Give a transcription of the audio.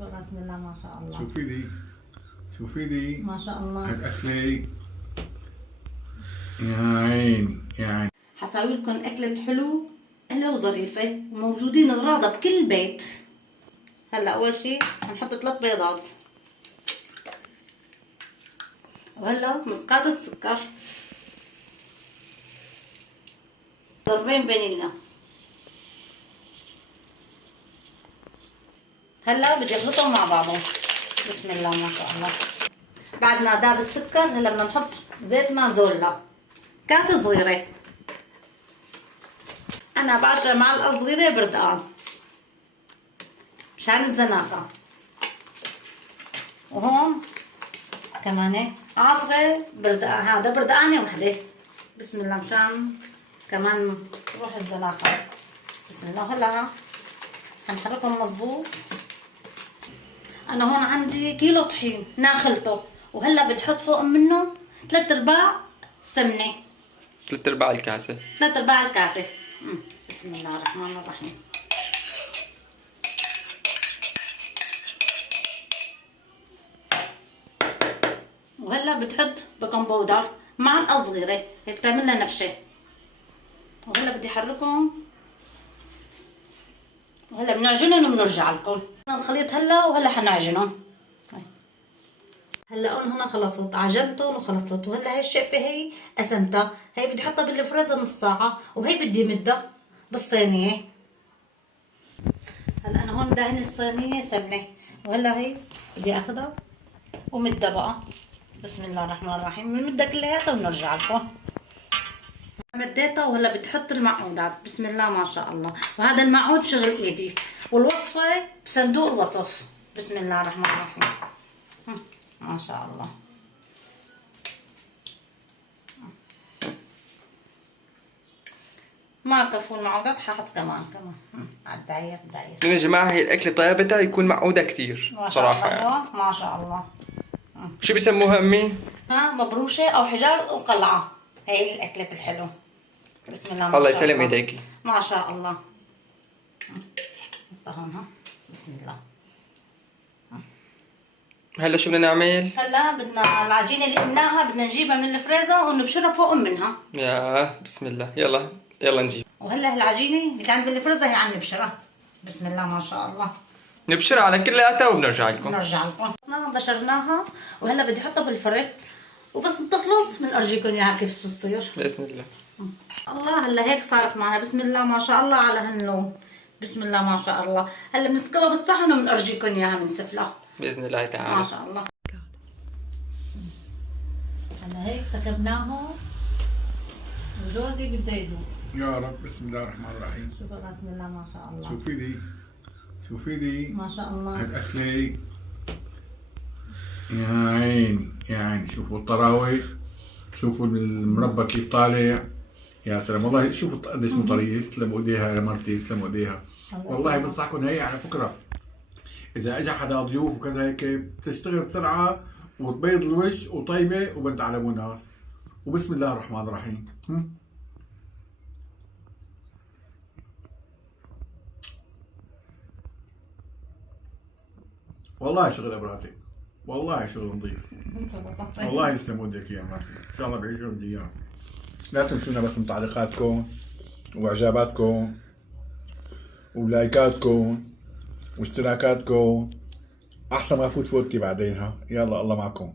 شوفوا بسم الله ما شاء الله. شوفي دي، شوفي دي ما شاء الله. هالأكلة يا عيني يا عيني. حساوي لكم أكلة حلو سهلة وظريفة وموجودين الغراضة بكل بيت. هلا أول شي هنحط 3 بيضات، وهلا مسقات السكر، ضربين فانيلا. هلا بدي اخلطهم مع بعضهم. بسم الله ما شاء الله. بعد ما داب السكر هلا بدنا نحط زيت مازولا كاسة صغيرة. انا بعشرة معلقة صغيرة بردقان مشان الزناخة، وهون كمان عصرة بردقان. هذا بردقانة وحدة. بسم الله مشان كمان تروح الزناخة. بسم الله. هلا هنحركهم مظبوط. انا هون عندي كيلو طحين ناخلته، وهلا بدي احط فوق منه 3/4 سمنه. 3/4 الكاسه. 3/4 الكاسه. بسم الله الرحمن الرحيم. وهلا بتحط بيكنج باودر معلقه صغيره، هي بتعمل لها نفشه. وهلا بدي احركهم، وهلا بنعجنهم وبنرجع لكم. الخليط هلا وهلا حنعجنهم. هلا هون هنا خلصت، عجنتهم وخلصت. وهلا هي الشقفه هي قسمتها، هي بدي احطها بالفريزر نص ساعه، وهي بدي مدها بالصينيه. هلا انا هون دهن الصينيه سمنه، وهلا هي بدي اخذها ومدها بقى. بسم الله الرحمن الرحيم. بنمدها كلياتها وبنرجع لكم. مديتها وهلا بتحط المعقودات. بسم الله ما شاء الله. وهذا المعقود شغل ايدي، والوصفه بصندوق الوصف. بسم الله الرحمن الرحيم. ما شاء الله. ما كفوا المعقودات، ححط كمان على الداير. يا جماعه هي الاكله طيبتها يكون معقوده كثير صراحه يعني. ما شاء الله. شو بيسموها امي؟ مبروشه او حجار وقلعه. هي الاكله الحلو. بسم الله ما الله شاء يسلم ايديكي. ما شاء الله. حطها. بسم الله. هلا شو بدنا نعمل؟ هلا بدنا العجينه اللي قلناها بدنا نجيبها من الفريزر ونبشرها فوق منها. يا بسم الله. يلا يلا نجيب. وهلا العجينه اللي كانت بالفريزر هي عم نبشرها. بسم الله ما شاء الله. نبشرها على كلياتها وبنرجع لكم. نرجع لكم. بشرناها وهلا بدي احطها بالفرن، وبس تخلص بنرجيكم اياها كيف بتصير باذن الله. الله. هلا هيك صارت معنا. بسم الله ما شاء الله على هاللون. بسم الله ما شاء الله. هلا بنسكبها بالصحن وبنرجيكم اياها من سفلة باذن الله تعالى. ما شاء الله. هلا هيك سكبناهم، وجوزي بده يذوق. يا رب. بسم الله الرحمن الرحيم. شوفوا بسم الله ما شاء الله. شوفي دي، شوفي دي ما شاء الله. هالأكلة يا عيني يا عيني. شوفوا الطراوة، شوفوا المربى كيف طالع. يا سلام والله. شوفوا قديش طريه. يسلموا ايديها يا مرتي، يسلموا ايديها والله. بنصحكم هي على فكرة، إذا إجا حدا ضيوف وكذا هيك بتشتغل بسرعة وتبيض الوش وطيبة وبنت على ناس. وبسم الله الرحمن الرحيم. والله شغل ابراتي، والله شغل نظيف. والله يسلم ودك يا مرتي. ان شاء الله بعيش بدي اياه. لا تنسونا بس من تعليقاتكم واعجاباتكم ولايكاتكم واشتراكاتكم. احسن ما فوتي بعدينها. يلا الله معكم.